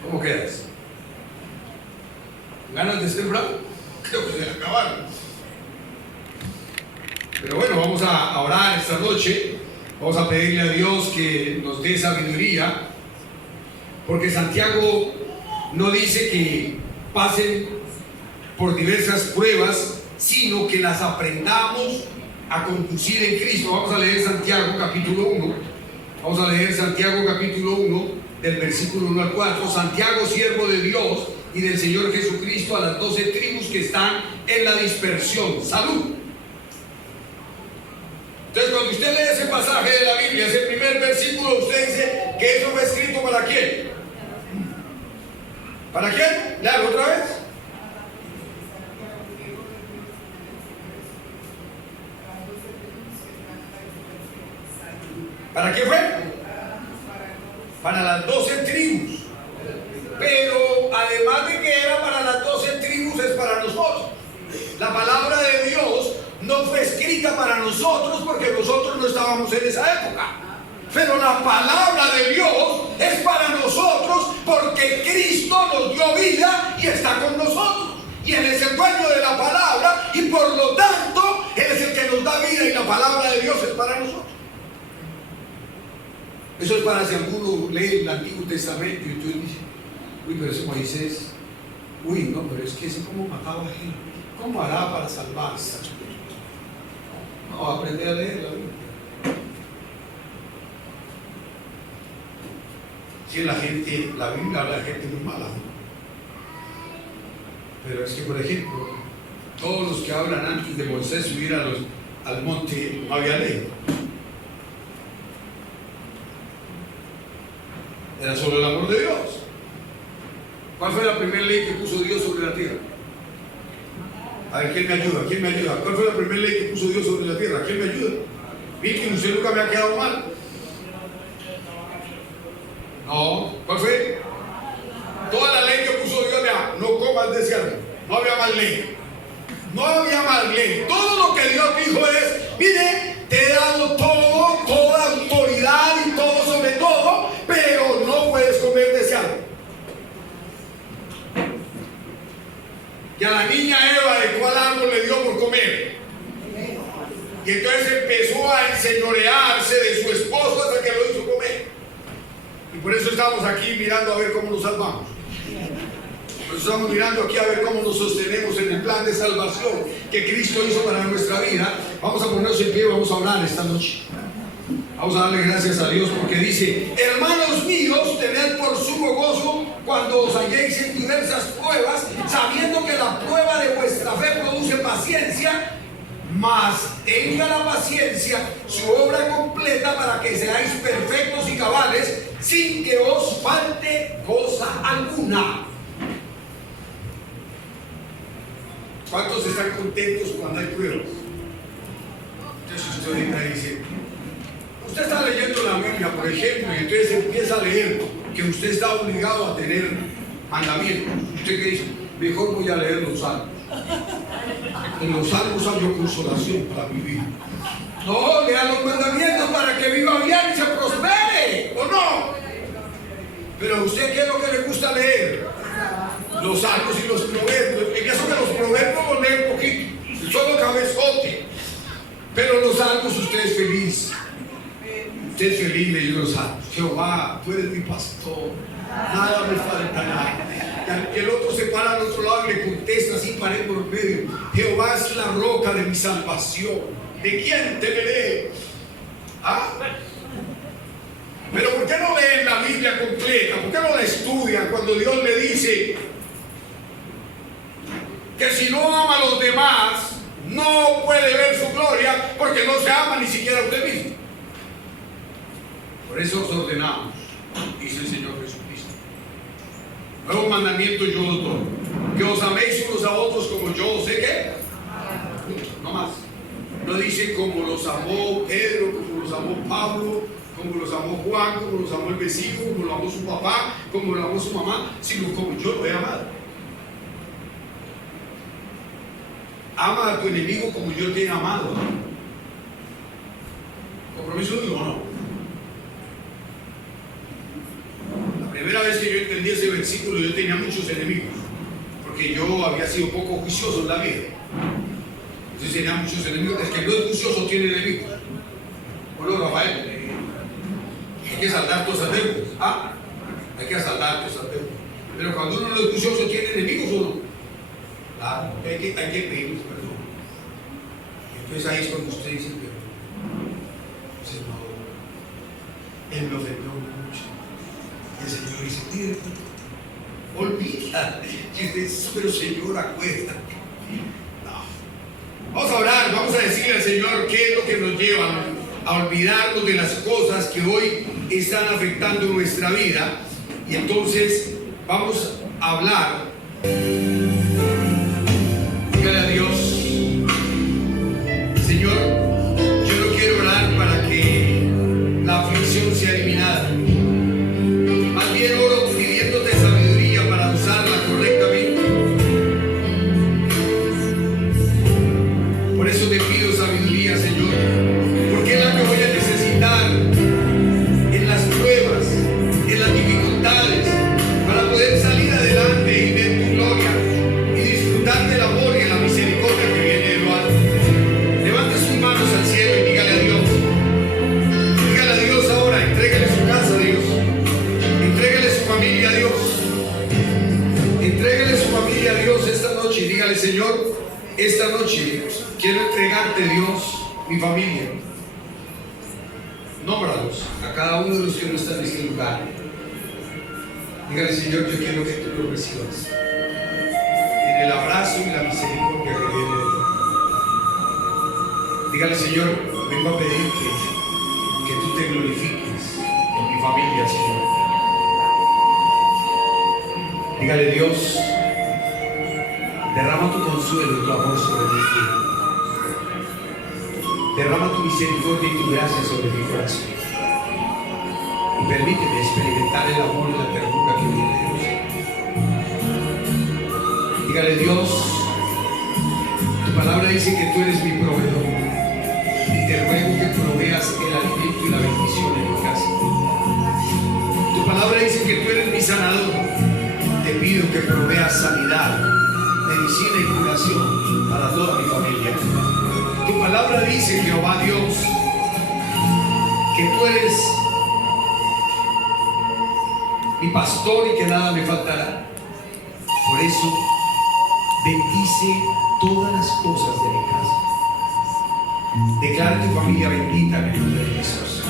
¿Cómo quedas? ¿Ganas de ser bravo? Creo que se le acabaron. Pero bueno, vamos a orar esta noche. Vamos a pedirle a Dios que nos dé sabiduría, porque Santiago no dice que pasen por diversas pruebas, sino que las aprendamos a conducir en Cristo. Vamos a leer Santiago capítulo 1. Vamos a leer Santiago capítulo 1, del versículo 1 al 4. Santiago, siervo de Dios y del Señor Jesucristo, a las 12 tribus que están en la dispersión. Salud. Entonces, cuando usted lee ese pasaje de la Biblia, ese primer versículo, usted dice que eso fue escrito ¿para quién? ¿Para quién? Léalo otra vez. ¿Para qué fue? Para las 12 tribus. Pero además de que era para las 12 tribus, es para nosotros. La palabra de Dios no fue escrita para nosotros porque nosotros no estábamos en esa época. Pero la palabra de Dios es para nosotros porque Cristo nos dio vida y está con nosotros. Y Él es el dueño de la palabra y por lo tanto Él es el que nos da vida y la palabra de Dios es para nosotros. Eso es para si alguno lee el Antiguo Testamento y tú dices, uy, pero ese Moisés, uy, no, pero es que ese cómo mataba a gente, ¿cómo hará para salvarse? No, aprende a leer la Biblia. Si la Biblia habla de gente muy mala, ¿no? Pero es que, por ejemplo, todos los que hablan antes de Moisés subir al monte, no había ley. Era solo el amor de Dios. ¿Cuál fue la primera ley que puso Dios sobre la tierra? A ver, ¿quién me ayuda? ¿Quién me ayuda? ¿Cuál fue la primera ley que puso Dios sobre la tierra? ¿Quién me ayuda? Vicky, usted nunca me ha quedado mal. No, ¿cuál fue? Toda la ley que puso Dios, vea, no comas de ese árbol. No había más ley. No había más ley. Todo lo que Dios dijo es, mire, te he dado todo, toda autoridad y todo sobre todo, pero no puedes comer de ese árbol. Y a la niña Eva, ¿de cuál árbol le dio por comer? Y entonces empezó a enseñorearse de su esposo hasta que lo hizo comer. Y por eso estamos aquí mirando a ver cómo nos salvamos. Por eso estamos mirando aquí a ver cómo nos sostenemos en el plan de salvación que Cristo hizo para nuestra vida. Vamos a ponernos en pie, vamos a orar esta noche. Vamos a darle gracias a Dios porque dice, hermanos míos, tened por sumo gozo cuando os halléis en diversas pruebas, sabiendo que la prueba de vuestra fe produce paciencia, mas tenga la paciencia su obra completa para que seáis perfectos y cabales, sin que os falte cosa alguna. ¿Cuántos están contentos cuando hay pruebas? Entonces usted ahorita dice, usted está leyendo la Biblia, por ejemplo, y entonces empieza a leer que usted está obligado a tener mandamientos. ¿Usted qué dice? Mejor voy a leer los salmos. En los salmos hay consolación para vivir. No, lea los mandamientos para que viva bien y se prospere, ¿o no? Pero usted, ¿qué es lo que le gusta leer? Los salmos y los proverbios. En eso que los proverbios los lee un poquito, solo cabezote. Pero los salmos usted es feliz. Usted es feliz leyendo los salmos. Jehová, tú eres mi pastor, nada me faltará. Y el otro se para al otro lado y le contesta así, pared por medio. Jehová es la roca de mi salvación. ¿De quién temeré? ¿Ah? Pero ¿por qué no leen la Biblia completa? ¿Por qué no la estudian cuando Dios le dice que si no ama a los demás no puede ver su gloria porque no se ama ni siquiera a usted mismo? Por eso os ordenamos, dice el Señor Jesucristo. Nuevo mandamiento yo os doy, que os améis unos a otros como yo os sé que. No más. No dice como los amó Pedro, como los amó Pablo, como los amó Juan, como los amó el vecino, como lo amó su papá, como lo amó su mamá, sino como yo lo he amado. Ama a tu enemigo como yo te he amado. ¿Compromiso digo o no? La primera vez que yo entendí ese versículo, yo tenía muchos enemigos, porque yo había sido poco juicioso en la vida. Entonces tenía muchos enemigos. Es que no es juicioso, tiene enemigos. Bueno, Rafael, hay que saldar todas esas deudas. Ah, hay que saldar todas esas deudas. Pero cuando uno no es juicioso, ¿tiene enemigos o no? Claro, hay que pedirles perdón. Entonces ahí es cuando usted dice, pero Señor, Él me ofendió mucho. Y el Señor dice, mire, olvida. Y usted dice, pero Señor, acuéstate. No. Vamos a orar, vamos a decirle al Señor qué es lo que nos lleva a olvidarnos de las cosas que hoy están afectando nuestra vida. Y entonces vamos a hablar. Dígale a Dios, Señor, yo no quiero orar para que la aflicción sea eliminada. Más bien oro pidiéndote sabiduría para usarla correctamente. Por eso te pido sabiduría, Señor, porque es la que voy a necesitar en las pruebas, en las dificultades, para poder salir adelante y ver tu gloria y disfrutar del amor y de la misericordia que viene de lo alto. Levante sus manos al cielo y dígale a Dios. Dígale a Dios ahora, entrégale su casa a Dios. Entrégale su familia a Dios. Entrégale su familia a Dios esta noche y dígale, Señor, esta noche quiero entregarte, Dios, mi familia. Nómbralos a cada uno de los que no están en este lugar. Dígale, Señor, yo quiero que tú lo recibas en el abrazo y la misericordia que viene de ti. Dígale, Señor, vengo a pedirte que tú te glorifiques en mi familia, Señor. Dígale, Dios, derrama tu consuelo y tu amor sobre mi vida. Derrama tu misericordia y tu gracia sobre mi corazón. Y permíteme experimentar el amor y la ternura que viene de Dios. Dígale, Dios, tu palabra dice que tú eres mi proveedor. Y te ruego que proveas el alimento y la bendición en mi casa. Tu palabra dice que tú eres mi sanador. Te pido que proveas sanidad, medicina y curación para toda mi familia. Tu palabra dice, Jehová Dios, que tú eres mi pastor y que nada me faltará. Por eso, bendice todas las cosas de mi casa. Declara tu familia bendita en el nombre de Jesús.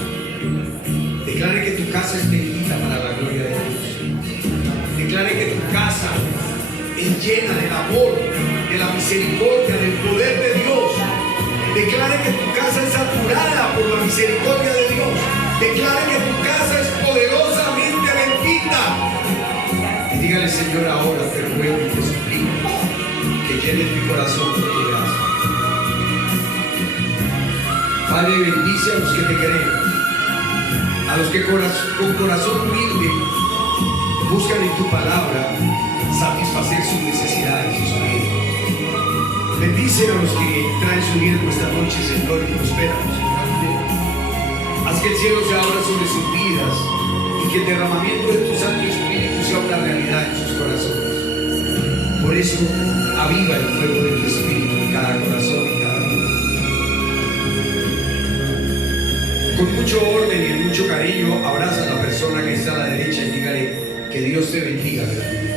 Declare que tu casa es bendita para la gloria de Dios. Declare que tu casa es llena del amor, de la misericordia, del poder de Dios. Declare que tu casa es saturada por la misericordia de Dios. Declare que tu casa es poderosamente bendita. Y dígale, Señor, ahora te ruego y te suplico que llenes mi corazón con tu gracia. Padre, bendice a los que te creen, a los que con corazón humilde buscan en tu palabra satisfacer sus necesidades y sus vidas. Bendice a los que traen su diezmo esta noche, Señor, y prospéranos. Haz que el cielo se abra sobre sus vidas y que el derramamiento de tu Santo Espíritu sea una realidad en sus corazones. Por eso, aviva el fuego de tu Espíritu en cada corazón y cada vida. Con mucho orden y en mucho cariño, abraza a la persona que está a la derecha y dígale que Dios te bendiga grandemente.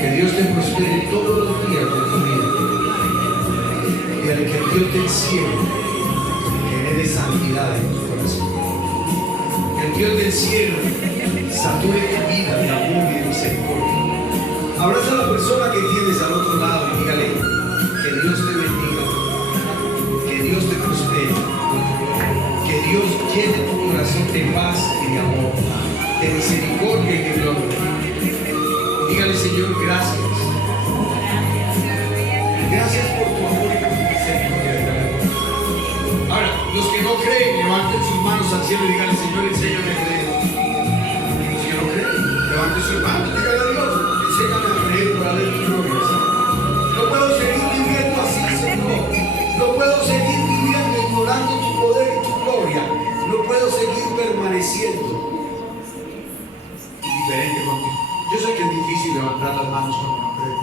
Que Dios te prospere todos los días de tu vida. Dígale que el Dios del cielo genere santidad en tu corazón. Que el Dios del cielo sature tu vida de amor y de misericordia. Abraza a la persona que tienes al otro lado y dígale que Dios te bendiga, que Dios te prospere, que Dios llene tu corazón de paz y de amor, de misericordia y de gloria. Dígale, Señor, gracias. Gracias por tu amor y por tu misericordia. Ahora, los que no creen, levanten sus manos al cielo y díganle, Señor, enséñame a creer. Los que no creen, levanten sus manos, díganle a Dios, enséñame a creer para ver tu gloria. No puedo seguir viviendo así, Señor. No puedo seguir viviendo ignorando tu poder y tu gloria. No puedo seguir permaneciendo indiferente contigo. Yo sé que es difícil levantar las manos cuando no creen,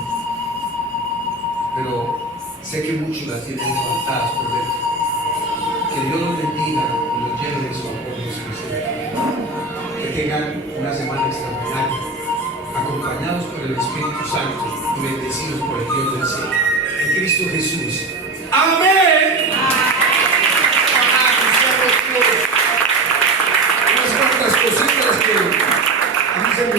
pero sé que muchos las tienen levantadas por dentro. Que Dios los bendiga y los llene de su amor y de su misericordia. Que tengan una semana extraordinaria, acompañados por el Espíritu Santo y bendecidos por el Dios del cielo. En Cristo Jesús.